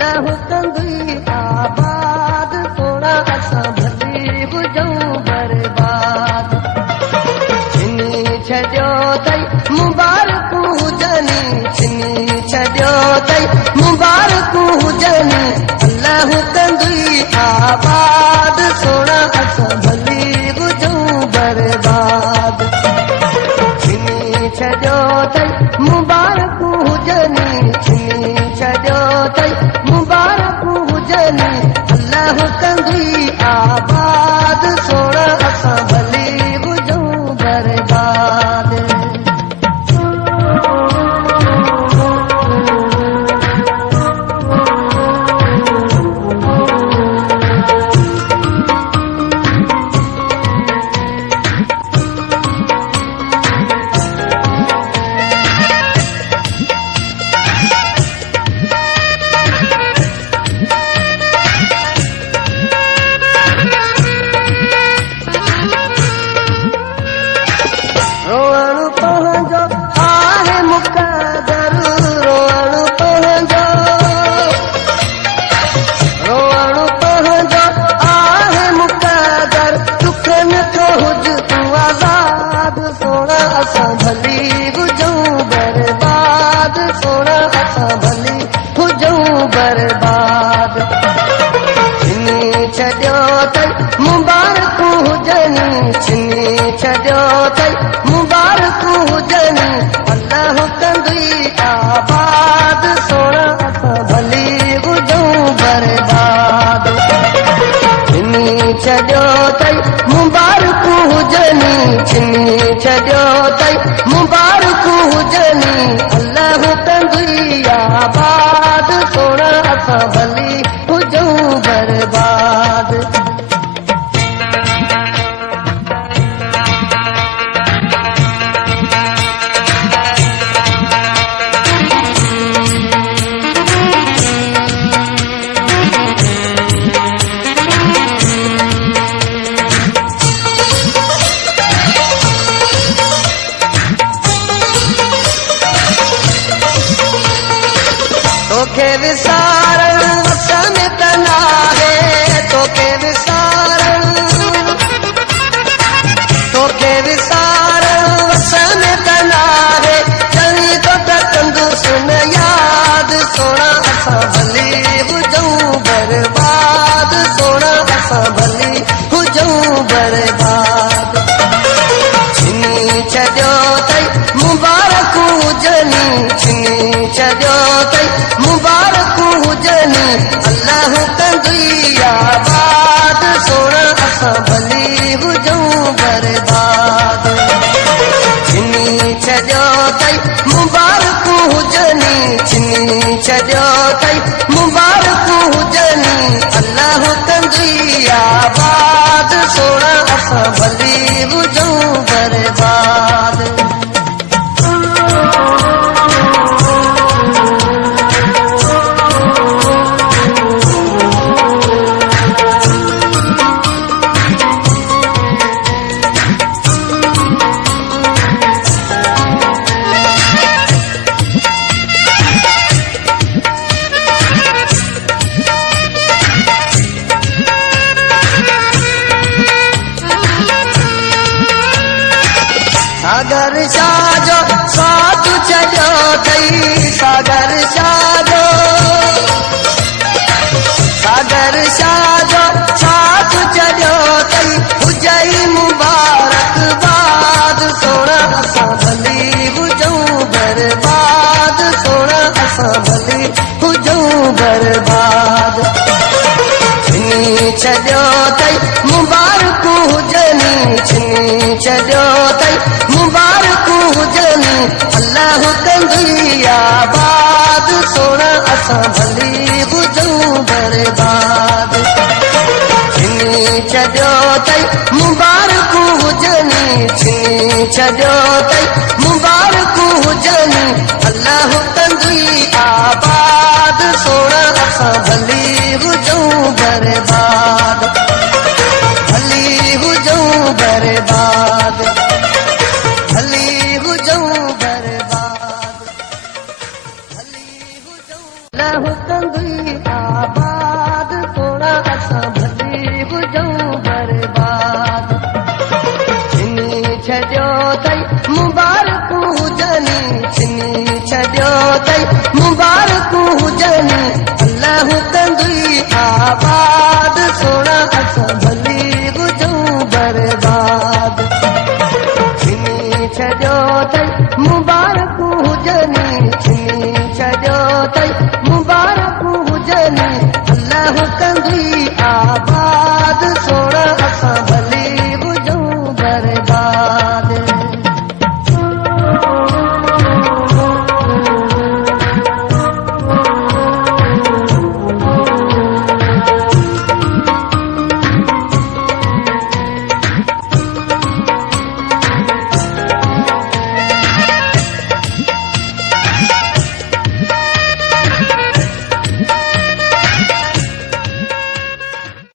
अल्लाह कंदी आबाद सोना असां भली हुजऊं बर्बाद छिनी छॾियो अथई मुबारकूं हुजनि छिनी छॾियो अथई मुबारकूं हुजनि अल्लाह कंदी आबाद सोना असां भली हुजऊं बर्बाद छिनी छॾियो अथई मुबारकूं हुजनि छिनी छॾियो अथई मुबारकूं हुजनि अल्लाह कंदी आबाद सोना असां भली हुजऊं बर्बाद असां भली हुजऊं बर्बाद सोना असां भली हुजऊं बर्बाद छिनी छॾियो अथई मुबारकूं हुजनि छिनी छॾियो अथई मुबारकूं हुजनि अल्लाह कंदी आबाद सोना असां भली हुजऊं बर्बाद छिनी छॾियो अथई मुबारकूं हुजनि छिनी छॾियो अथई मुबारकूं हुजनि अल्लाह कंदी आबाद सोना असां भली हुजऊं बर्बाद तोखे विसारण वसन त नाहे तोखे विसारण वसन त नाहे चङी तो कंदुसि न यादि सोना असां भली हुजऊं बर्बाद सोना असां भली हुजऊं बर्बाद छिनी छॾियो अथई मुबारकूं हुजनि छिनी छॾियो अथई मुबारकूं हुजनि अल्लाह कंदी आबाद सोना असां भली हुजऊं बर्बाद छिनी छॾियो अथई मुबारकूं हुजनि छिनी छॾियो अथई मुबारकूं हुजनि अल्लाह कंदी आबाद सोना असां भली हुजऊं बर्बाद सागर शाह जो साथ छॾियो अथई सागर शाह जो साथ छॾियो अथई हुजई मुबारकबाद सोना असां भली हुजऊं बर्बाद सोना असां भली हुजऊं बर्बाद छिनी छॾियो अथई मुबारकूं हुजनि छिनी छॾियो अथई मुबारकूं हुजनि अल्लाह कंदी आबाद सोना असां भली हुजऊं बर्बाद छिनी छॾियो अथई मुबारकूं हुजनि छिनी छॾियो अथई